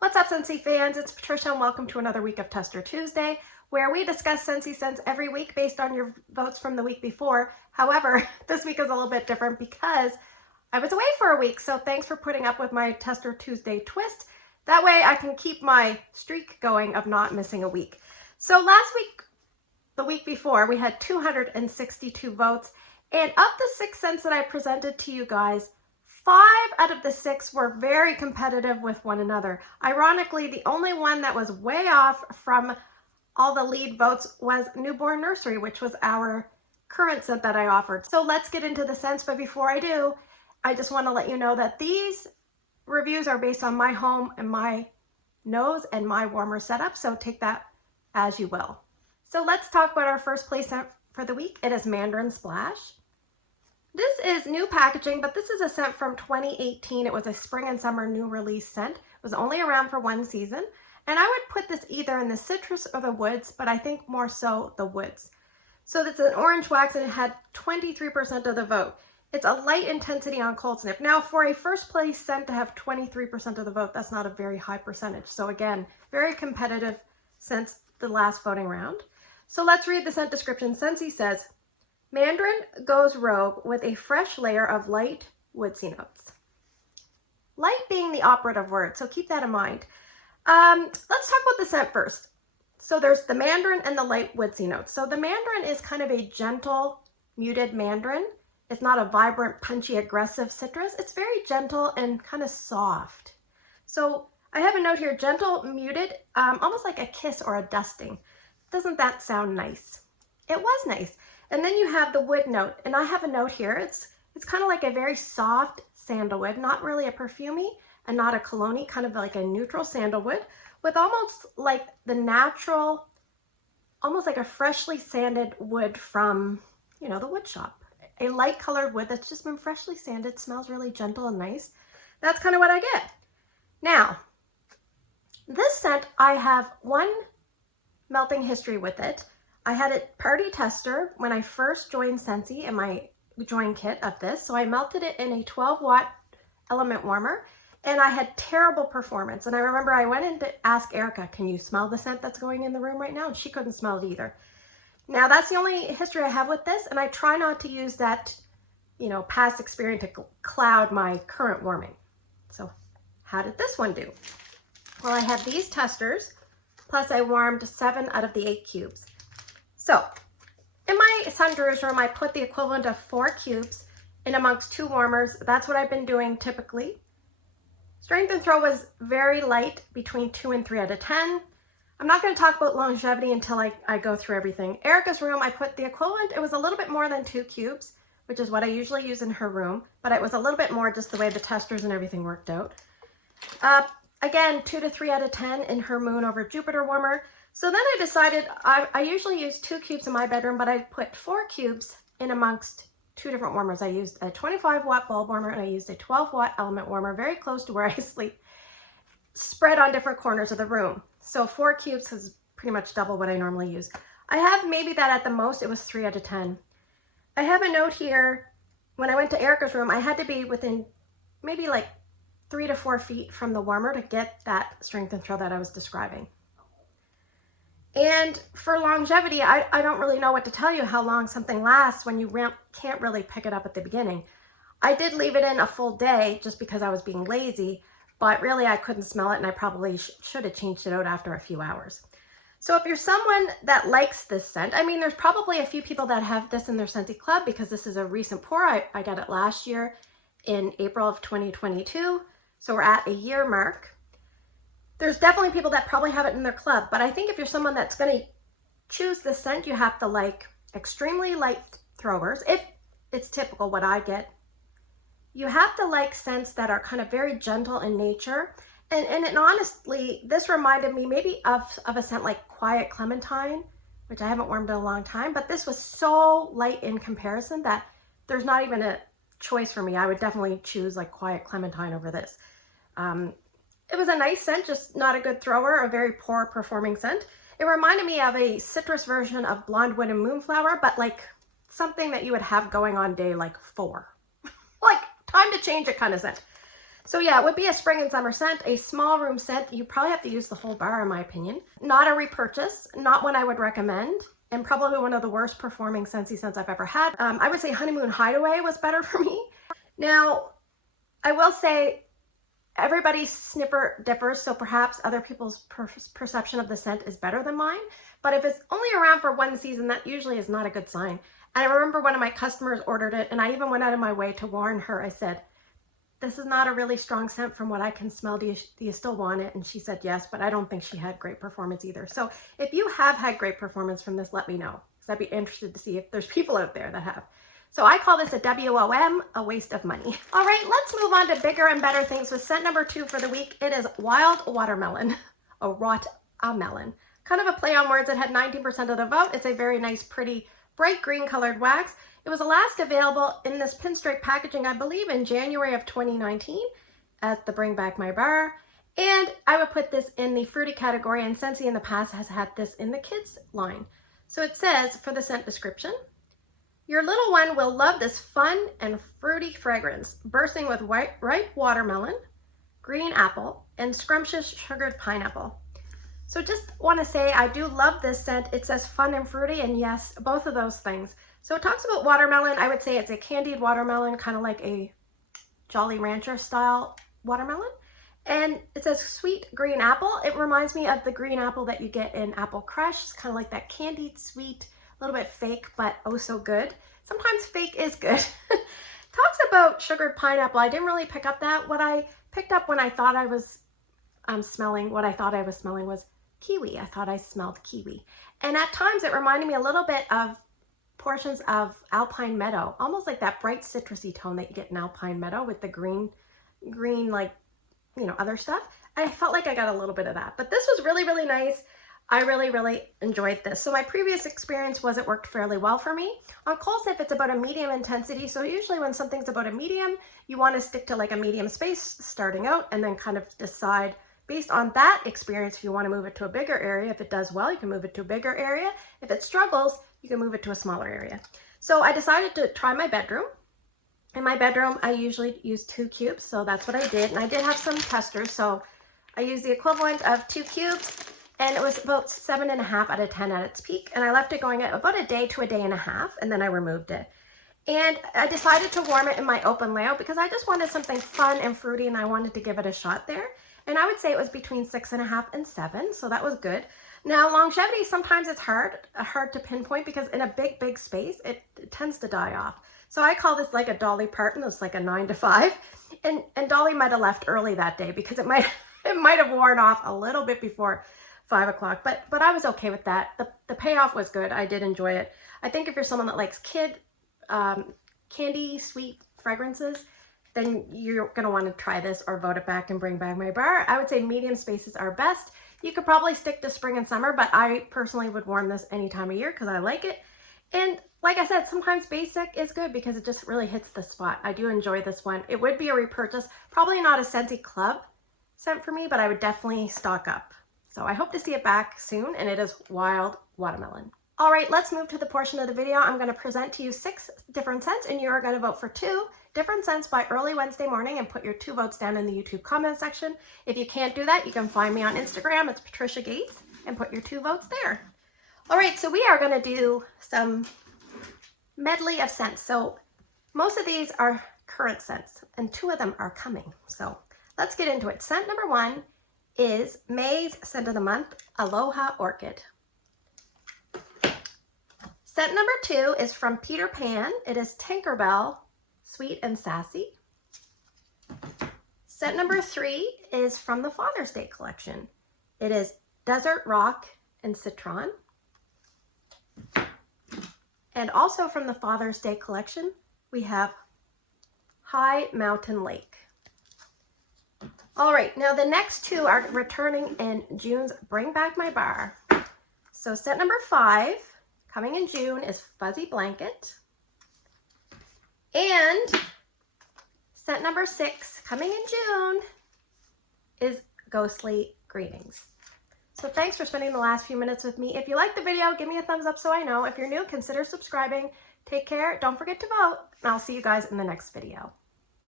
What's up, Scentsy fans? It's Patricia and welcome to another week of Tester Tuesday, where we discuss Scentsy scents every week based on your votes from the week before. However, this week is a little bit different because I was away for a week, so thanks for putting up with my Tester Tuesday twist. That way I can keep my streak going of not missing a week. So last week, the week before, we had 262 votes, and of the 6 scents that I presented to you guys, 5 out of the 6 were very competitive with one another. Ironically, the only one that was way off from all the lead votes was Newborn Nursery, which was our current scent that I offered. So let's get into the scents, but before I do, I just want to let you know that these reviews are based on my home and my nose and my warmer setup, so take that as you will. So let's talk about our first place scent for the week. It is Mandarin Splash. This is new packaging, but this is a scent from 2018. It was a spring and summer new release scent. It was only around for one season. And I would put this either in the citrus or the woods, but I think more so the woods. So it's an orange wax and it had 23% of the vote. It's a light intensity on cold snip. Now for a first place scent to have 23% of the vote, that's not a very high percentage. So again, very competitive since the last voting round. So let's read the scent description. Scentsy says, Mandarin goes rogue with a fresh layer of light woodsy notes. Light being the operative word, so keep that in mind. Let's talk about the scent first. So there's the Mandarin and the light woodsy notes. So the Mandarin is kind of a gentle, muted Mandarin. It's not a vibrant, punchy, aggressive citrus. It's very gentle and kind of soft. So I have a note here, gentle, muted, almost like a kiss or a dusting. Doesn't that sound nice? It was nice. And then you have the wood note, and I have a note here. It's kind of like a very soft sandalwood, not really a perfumey and not a cologne, kind of like a neutral sandalwood with almost like the natural, almost like a freshly sanded wood from, you know, the wood shop. A light colored wood that's just been freshly sanded, smells really gentle and nice. That's kind of what I get. Now, this scent, I have one melting history with it. I had a party tester when I first joined Scentsy in my join kit of this. So I melted it in a 12-watt element warmer and I had terrible performance. And I remember I went in to ask Erica, can you smell the scent that's going in the room right now? And she couldn't smell it either. Now that's the only history I have with this, and I try not to use that, you know, past experience to cloud my current warming. So how did this one do? Well, I had these testers, plus I warmed 7 out of the 8 cubes. So in my sundress room, I put the equivalent of 4 cubes in amongst 2 warmers. That's what I've been doing typically. Strength and throw was very light, between 2 and 3 out of 10. I'm not going to talk about longevity until I go through everything. Erica's room, I put the equivalent. It was a little bit more than 2 cubes, which is what I usually use in her room, but it was a little bit more just the way the testers and everything worked out. Again, 2 to 3 out of 10 in her Moon over Jupiter warmer. So then I decided I usually use 2 cubes in my bedroom, but I put 4 cubes in amongst 2 different warmers. I used a 25-watt bulb warmer and I used a 12-watt element warmer, very close to where I sleep, spread on different corners of the room. So 4 cubes is pretty much double what I normally use. I have maybe that at the most, it was 3 out of 10. I have a note here, when I went to Erica's room, I had to be within maybe like 3 to 4 feet from the warmer to get that strength and throw that I was describing. And for longevity, I don't really know what to tell you how long something lasts when you can't really pick it up at the beginning. I did leave it in a full day just because I was being lazy, but really I couldn't smell it and I probably should have changed it out after a few hours. So if you're someone that likes this scent, I mean, there's probably a few people that have this in their Scentsy club because this is a recent pour. I got it last year in April of 2022. So we're at a year mark. There's definitely people that probably have it in their club, but I think if you're someone that's going to choose this scent, you have to like extremely light throwers. If it's typical what I get, you have to like scents that are kind of very gentle in nature. And honestly, this reminded me maybe of a scent like Quiet Clementine, which I haven't warmed in a long time, but this was so light in comparison that there's not even a choice for me. I would definitely choose like Quiet Clementine over this. It was a nice scent, just not a good thrower, a very poor performing scent. It reminded me of a citrus version of Blonde Wood and Moonflower, but like something that you would have going on day like 4. Like time to change it kind of scent. So yeah, it would be a spring and summer scent, a small room scent. You probably have to use the whole bar in my opinion. Not a repurchase, not one I would recommend, and probably one of the worst performing Scentsy scents I've ever had. I would say Honeymoon Hideaway was better for me. Now, I will say everybody's sniffer differs, so perhaps other people's perception of the scent is better than mine. But if it's only around for one season, that usually is not a good sign. And I remember one of my customers ordered it, and I even went out of my way to warn her. I said, this is not a really strong scent from what I can smell. Do you still want it? And she said yes, but I don't think she had great performance either. So if you have had great performance from this, let me know, because I'd be interested to see if there's people out there that have. So I call this a WOM, a waste of money. All right, let's move on to bigger and better things with scent number 2 for the week. It is Wild Watermelon, a What-a-Melon. Kind of a play on words. It had 19% of the vote. It's a very nice, pretty, bright green colored wax. It was last available in this pinstripe packaging, I believe, in January of 2019 at the Bring Back My Bar. And I would put this in the fruity category, and Scentsy in the past has had this in the kids line. So it says for the scent description, your little one will love this fun and fruity fragrance, bursting with ripe watermelon, green apple, and scrumptious sugared pineapple. So just want to say I do love this scent. It says fun and fruity, and yes, both of those things. So it talks about watermelon. I would say it's a candied watermelon, kind of like a Jolly Rancher style watermelon. And it says sweet green apple. It reminds me of the green apple that you get in Apple Crush. It's kind of like that candied, sweet, a little bit fake, but oh so good. Sometimes fake is good. Talks about sugared pineapple. I didn't really pick up that. What I picked up when I thought I was smelling was kiwi. I thought I smelled kiwi. And at times it reminded me a little bit of portions of Alpine Meadow, almost like that bright citrusy tone that you get in Alpine Meadow with the green like, you know, other stuff. I felt like I got a little bit of that, but this was really, really nice. I really, really enjoyed this. So my previous experience was it worked fairly well for me. On Kohl's, if it's about a medium intensity, so usually when something's about a medium, you want to stick to like a medium space starting out and then kind of decide based on that experience if you want to move it to a bigger area. If it does well, you can move it to a bigger area. If it struggles, you can move it to a smaller area. So I decided to try my bedroom. In my bedroom, I usually use 2 cubes, so that's what I did. And I did have some testers, so I used the equivalent of 2 cubes. And it was about 7.5 out of 10 at its peak. And I left it going at about a day to a day and a half, and then I removed it. And I decided to warm it in my open layout because I just wanted something fun and fruity, and I wanted to give it a shot there. And I would say it was between 6.5 and 7, so that was good. Now, longevity, sometimes it's hard to pinpoint because in a big space, it tends to die off. So I call this like a Dolly Parton. It's like a 9 to 5. And Dolly might have left early that day because it might have worn off a little bit before 5 o'clock, but I was okay with that. The payoff was good. I did enjoy it. I think if you're someone that likes candy, sweet fragrances, then you're going to want to try this or vote it back and Bring Back My Bar. I would say medium spaces are best. You could probably stick to spring and summer, but I personally would warm this any time of year because I like it. And like I said, sometimes basic is good because it just really hits the spot. I do enjoy this one. It would be a repurchase. Probably not a Scentsy Club scent for me, but I would definitely stock up. So I hope to see it back soon, and it is Wild Watermelon. All right, let's move to the portion of the video. I'm going to present to you 6 different scents, and you are going to vote for 2 different scents by early Wednesday morning and put your 2 votes down in the YouTube comment section. If you can't do that, you can find me on Instagram. It's Patricia Gates, and put your 2 votes there. All right, so we are going to do some medley of scents. So most of these are current scents, and 2 of them are coming. So let's get into it. Scent number 1 is May's Scent of the Month, Aloha Orchid. Scent number 2 is from Peter Pan. It is Tinkerbell, Sweet and Sassy. Scent number 3 is from the Father's Day collection. It is Desert Rock and Citron. And also from the Father's Day collection, we have High Mountain Lake. All right, now the next 2 are returning in June's Bring Back My Bar. So scent number 5, coming in June, is Fuzzy Blanket. And scent number 6, coming in June, is Ghostly Greetings. So thanks for spending the last few minutes with me. If you liked the video, give me a thumbs up so I know. If you're new, consider subscribing. Take care, don't forget to vote, and I'll see you guys in the next video.